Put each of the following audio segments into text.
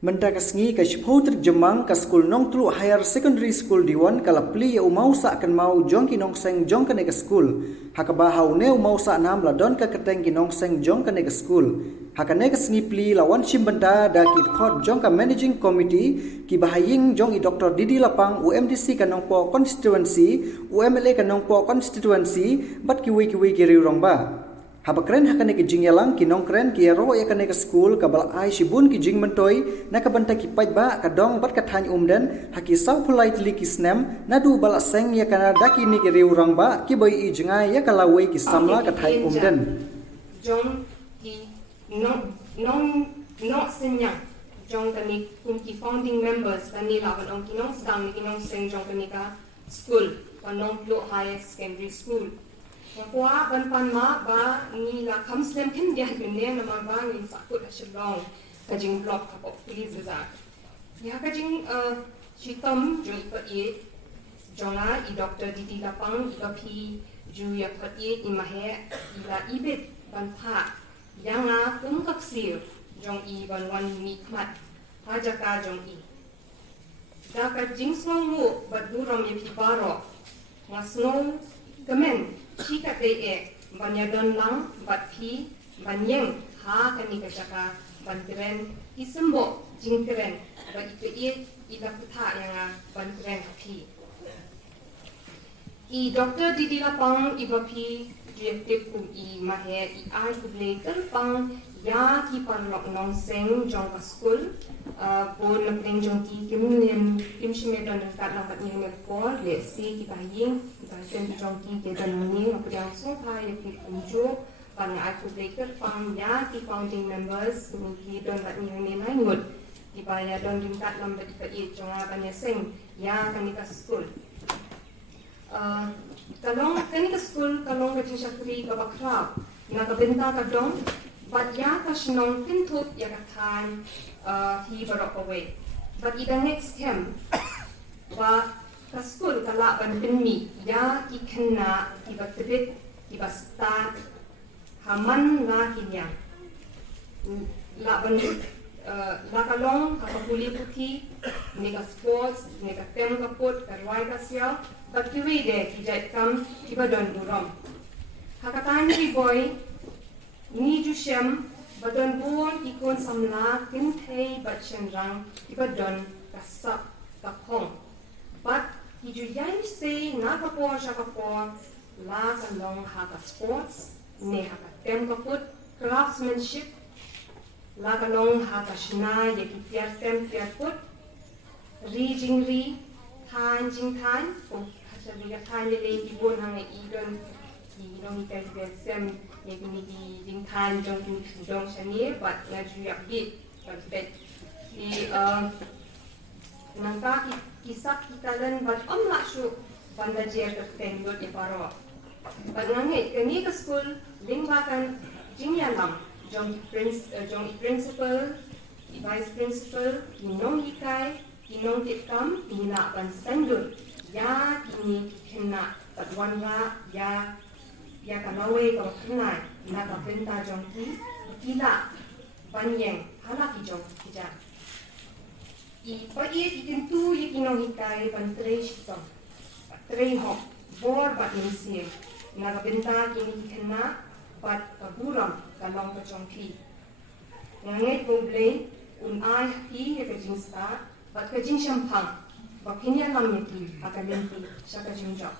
Mendakasngi ka shpotrik jemang ka school nong tulu higher secondary school diwan kala pli ya umau sa kan mau jong ki nong seng jong ka nega school hakaba haune umau sa nam la don ka keteng ki nong seng jong ka nega school hakane ka sngi pli lawan shimbanda da ki khot jong ka managing committee ki bahaying jong i Dr. Didi Lapang UMDC ka nong po constituency UMLA ka nong po constituency bat ki wi ki riurong ba Habakren hakane ki jing yalang ki nong kren ki ro ya kane ka school ka bal ai shibun ki jing mentoi na ka banta ki pai ba ka dong bat ka thany umden haki sau pulai tli ki snem na du bal seng ya kana daki ni ki riurang ba ki bai i jinga ya kala wei ki samla ka thany umden jong ki no senya jong kani kun ki founding members kani lawan ong ki nong stang ni ki nong seng jong kani ka school ka nong lo high secondary school Kuah ban ma ba ni la kamslem kin dia gune na ma ba ni sakut ashlong kajing block kapok please za ya kajing chitam joi pa ye jonga I Dr. Didi Lapang I pi ju ya pa ye I mahe ila ibet ban pha yanga kum kapsil jong I ban wan ni kmat ha jaka jong I da kajing song mu baduram ye pi baro ngasno kemen Chika te banyadon lang bat pi banyeng ha kani kajaka bantren isembo jingkren ba ite ila putha yang bantren pi I Dr. Didi Lapang iba pi directive ku I mahe I ai ku le terpang ya ki parlok nong seng jong ka school bon na pleng jong ki kim shimedon kat lang bat ni ko le si ki baying sen jong ki ke dan ni apa yang so pa ya ki kunjo pan ai ku le terpang ya ki founding members ni ki don bat ni mai ngut ki baya don ring kat lam bat ki jong ban ya seng ya kan ka school kalong kan ka school kalong ka chakri ka bakra na ka benta ka dong But ya kasnong pintut ya katan hi barok away. But in the next camp, ba kaskul kala ban pinmi ya ikena iba tibit iba start haman la kinya. La ban la kalong kapuli puti nega sports nega tem kaput karwai kasya but kiwi de kijat kam iba don duram. Hakatan ni boy Ni jushem badon bon ikon samla tin thei bachen rang ibadon kasak kakhong but hiju yai se na kapo shakapo la kalong ha ka sports ne ha ka tem kaput craftsmanship la kalong ha ka shna ye ki piar tem piar put ri jing ri than jing than ko ha ri ka than le ki bon hang I don ki dong ki ter sem ye ni di ding than jong tu dong shani but na ju yak bit but bet di nangka kisak kitalan but la shu banda jer ka teng dot ye paro but nange kani ka school lingwa kan jingya lam jong principal vice principal inong ikai inong titkam ina ban sandur ya kini kena but wanra ya kanawe ka kenai na ka benta jong ki kila banyeng hala ki jong kija I pa ye ikintu ye kinong hikai ban shito trei ho bor bat ninsim na ka benta kini kena bat kaburam kalong ka jong ki nganget boble ai hi ye ka jing sta bat ka jing shampang ba kinya lam ye ki akalimpi shaka jing jong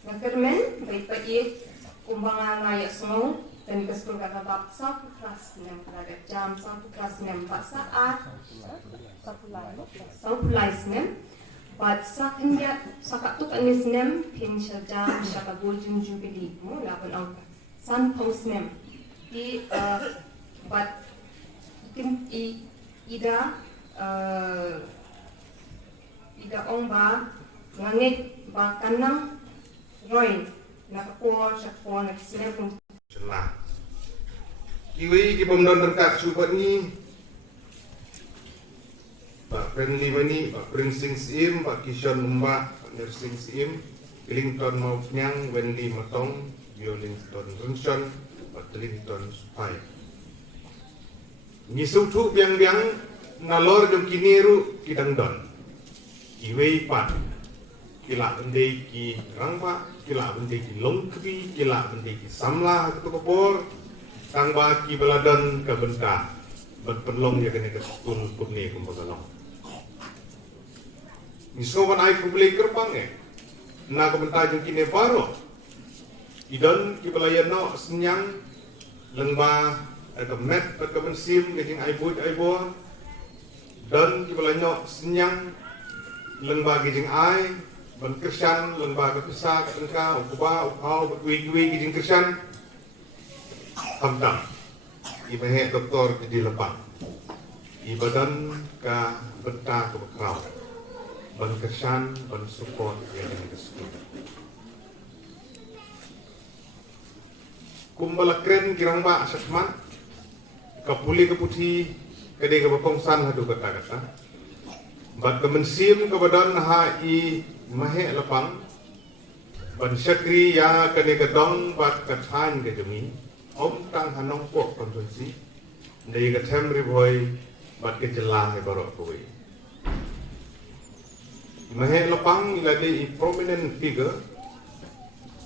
Nagkermen, baik pagi kumbang ngaya semua dan kesul kata bab satu kelas 6 pada jam satu kelas 6 saat sapulai 6 bad saknya sakatuk anis 6 pin jam syaka golden jubilee mo laban ang sun post 6 di bad ikin ida ong ba ngangit ba kanang Roy, nakapo sa po nagsisilip kung Celah. Iwi ki pemdon terkat subat ni. Pak Friendly Mani, Pak Prince Sim, Pak Kishon Umba, Pak Nursing Sim, Clinton Maupnyang, Wendy Matong, Violington Runson, Pak Clinton Supai. Ngisau tu biang-biang nalor jom kiniru kidang don. Iwei pat. Kila bendai ki rangba, kila bendai ki longkri, kila bendai ki samla ke kopor, tangba ki beladan ke benta. Berperlong ya kena ke skul purni kumbagalong. Ngisau wan ai kubeli kerbang na ke benta jom kini baro. Idon ki belayan no senyang lengba atau met atau bensim kejing aibo dan kibalanyo senyang lengba kejing ai ban Kristen lengba kepisa katengka ukuba ukau berkuwi-kuwi kejing Kristen hamdam ibahe doktor di lepang ibadan ka benta ke bekrau ban Kristen ban support yang di sekolah kumbala kren kirangba asasman kapuli keputi kedai kebapongsan hadu kata-kata bat kemensim kebadan hai mahe lepang ban syakri ya kedai kedong bat kathan kejemi om tang hanong pok konsumsi dari ketem riboy bat kejelah barok kowe mahe lepang ilade prominent figure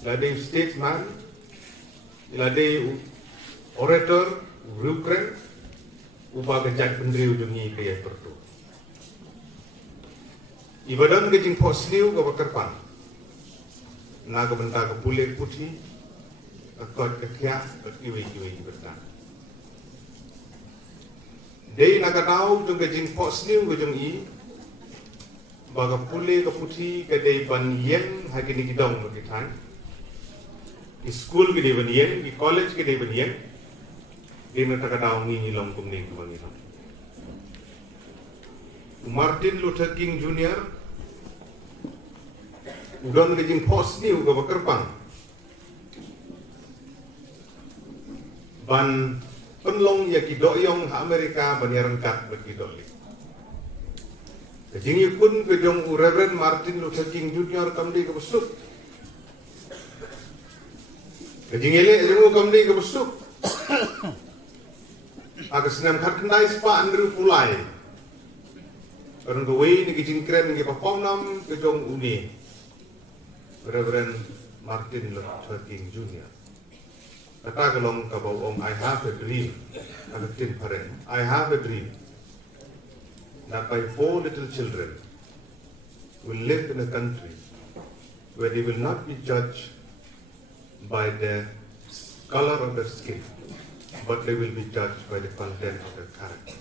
ilade statesman ilade orator Ukraine ubah kejat pendiri ujungi kaya pertu. Ibadan kejing posliu ke bakerpan. Na ke benta ke pulir putih, akot ketiak, kiwi-kiwi bertan. Dei nak tahu jung kejing posliu ke jung i, baga pulir ke putih ke dei ban yen hakini kidong ke kitan. Di school ke dei ban yen, di college ke dei ban yen. Dia nak tahu ni long kumning kumangilong. Martin Luther King Jr. Udon kejing pos ni uga bakerpang. Ban penlong ya kidoyong ha Amerika ban yarangkat berkidoli. Kejing yukun kejong Reverend Martin Luther King Jr. kamdi ke besuk. Kejing ele jengu kamdi ke besuk. Aga senam khat kendai spa Andrew Pulai. Orang kawai ni kejing keren ni paponam kejong uni. Reverend Martin Luther King Jr. Kata kalong kabau om, I have a dream. Aga tin paren. I have a dream that my 4 little children will live in a country where they will not be judged by the color of their skin, but they will be judged by the content of their character.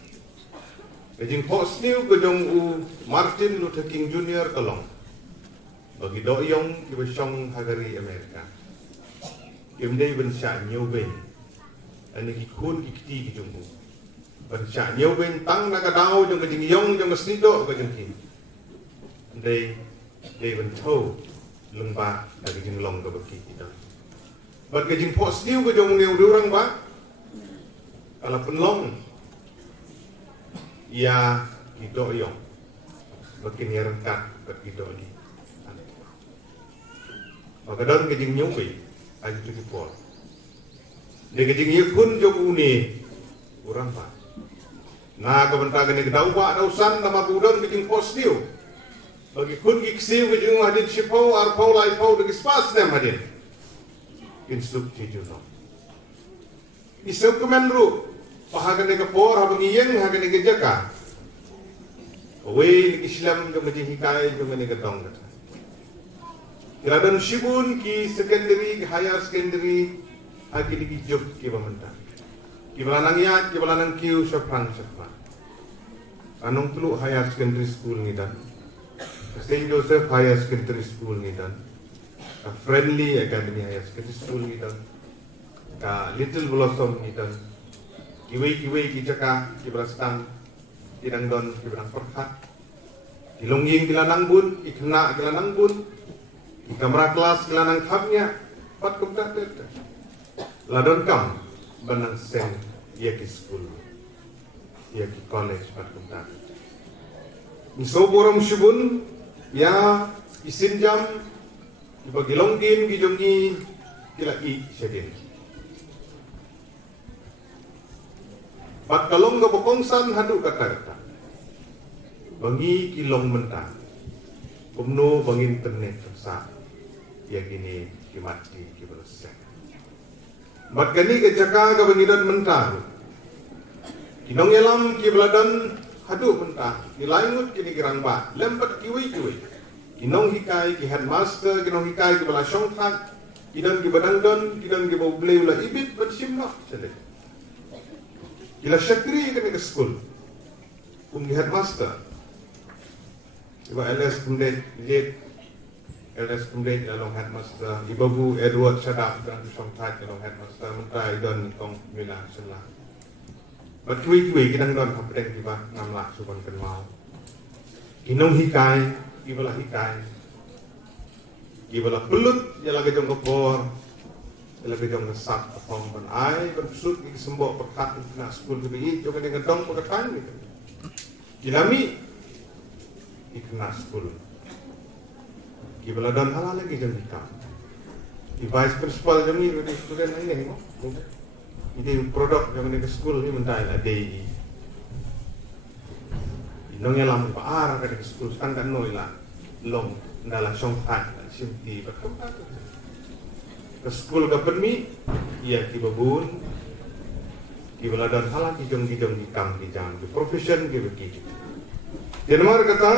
Kejing pos niu kejong u Martin Luther King Jr. kalong bagi doyong kibasyong hagari Amerika. Kimday bensya nyobin ani kikun kikti kejong u bensya nyobin tang nakadaw jong kejing yong jong kesnido kejong kin. They bentau lembah dari kejing long kebaki kita. Bat kejing pos niu kejong niu durang ba kalau penlong ia kidoyong makin yarangkat kat kidoli maka daun kejing nyubi aja tu kipol dia kejing yukun joguni urang pa na kabentagan ni kedau ba dausan nama budon kejing postiu bagi kun giksiu kejing hadin sipau arpau lai pau de spas nem hadin insuk tijuno isuk kemenru pahagan ni kapor habang iyeng hagan ni kejaka away ni Islam jom ni hikay jom ni katong kata kiradan shibun ki secondary ki higher secondary hagi ni job ki bamanta ki balanang ya ki balanang kiu syafran anong tulu higher secondary school ni dan St. Joseph Higher Secondary School ni dan a Friendly Academy Higher Secondary School ni dan ka Little Blossom ni dan kiwi kijaka kibrastang tidang don kibrang perkat kilongying kilanang bun ikna kilanang bun ikamra kelas kilanang khamnya pat kumta tete ladon kam banang seng ya ki school ya ki college pat kumta miso borom shubun ya isin jam ibagilonggin gijongi kilaki sedin Bat kalong ga bokongsan hadu kata-kata. Bangi kilong mentah. Kumno bangi internet tersa. Ya gini kimati kiberasek. Bat kani ke jaka ga bangidan mentah. Kinong yalam kibladan hadu mentah. Nilaingut kini girang ba. Lempat kiwi-kiwi. Kinong hikai ki headmaster, kinong hikai ki bala syongkat. Kinong ki badangdon, kinong ki bawblay ula ibit bersimlah sedek. Ila syakri kami ke school. Di headmaster. Iba LS Kumdet, LS Kumdet along headmaster. Iba Bu Edward Shadak dan Syongkat along headmaster. Mentai don kong mila selah. Batui-tui kinang don kapten iba ngamlak suban kenal. Kinong hikai, iba lah hikai. Iba lah pelut, ialah kejong kepor. Ialah kejong kesat kepong ban ai, ban pesut ni sembok pekat nak school kebi, jong dengan dong pekatan ni. Kilami ikna school. Kibala dan halal lagi jam kita. Di vice principal jam ni di student ini ni. Ini produk yang ni ke school ni mentai ada di. Inong yang lam paar ke school standar noi lah. Long dalam Syongkat simti bertempat. Ke school ke permi, ia tiba bun. Kibala dan halal kijong hikam di jam di profession ke begitu. Jangan kata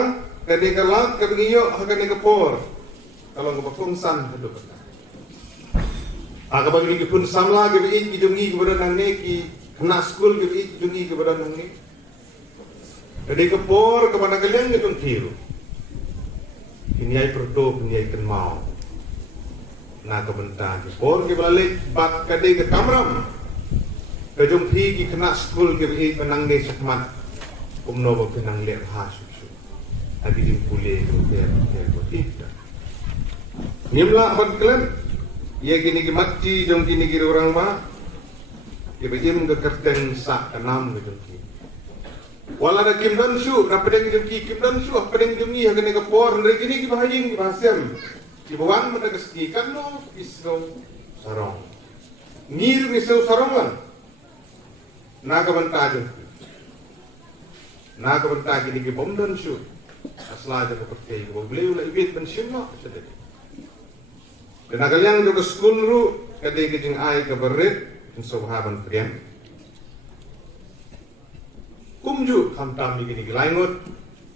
kade kalat ke bengiyo hakane ke por. Kalau ke bakongsan hadu kata. Aga bagi ni pun samla ke bi kijungi ke badan nang ni ki kena school ke bi kijungi ke badan nang ni. Kade ke por ke mana kalian ke jong tiru. Ini ai perto ini ai kenmau. Na ke bentang ke por ke balik bak kade ke kamram. Ke jong thi ki kena school ke bi penang ni sakmat. Kumno ba pinang lihat hasu. Lagi dimpulih ke tidak. Nimla abad kalian. Ia gini mati jong gini kira orang mah. Ia bejim ke kerten sak enam gitu. Wala ada kim dan su, apa yang jom kim dan su, apa yang jom ni hakane ke por, dari gini ki bahaying ki bahasem. Ki bawang mata keskikan no isro sarong. Ngir isro sarong lan. Naga bantah. Naga bentah gini ke bom dan su. Asla aja kepercayaan. Beliau lah ibit pensiun mah sedih. Dan agal yang juga school ru kadai kejeng ai ke berit insohaban priam. Kumju hantam gini laingut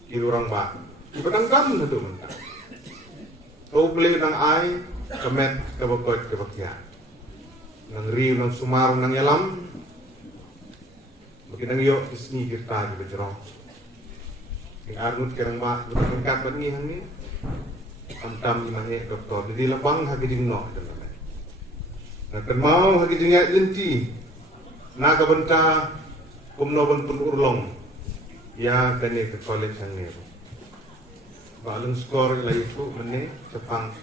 di orang ba. Ibadangkan itu mentah. Kau beli nang ai kemet ke bokot ke bakia. Nang riu nang sumaru nang yalam. Bagi nang yo isni kita di berjerong. Yang arnut kerang mak berangkat bani hangi. Antam imahe doktor jadi lebang hagi jingno nah kenmau hagi jingak lenti na ka benta kumno ban pun urlong ya kane ke college hangi balung skor la itu mene Jepang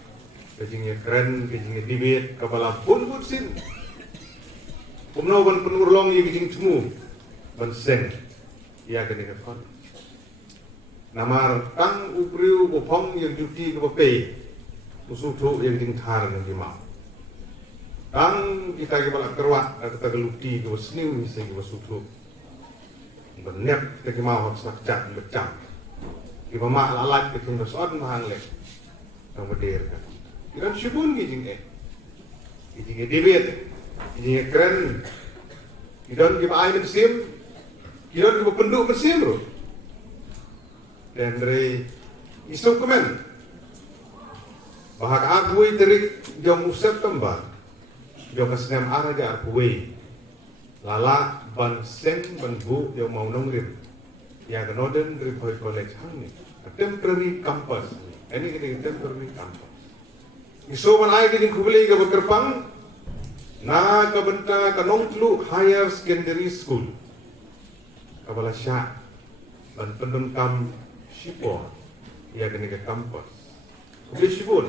kejingnya keren kejingnya dibit kabala pun sin kumno ban pun urlong ya kejing cemu ban sen ya kane ke college Namar tang upriu bopong yang juti ke bape musuh tu yang tingtar yang dimau tang kita ke balak terwak kita ke luti ke wasniu misai ke musuh tu berniat kita ke mau harus nakcat becam kita mak lalat ke tunggu soal mahang lek yang berder kan kita syubun gijing gijing debit gijing keren kita ke air mesim kita ke penduk mesim bro dan dari isu kemen bahak agui terik jom September jom kesenem araja agui lala ban sen ban bu jom mau nongrim ya kenoden dari Boy College hangni temporary campus ini kita temporary campus isu man ay kining kubeli ke bekerpang na kabenta kanong tlu higher secondary school kabala sya ban pendengkam Sipon, ia kena ke kampus. Kubli Sipon,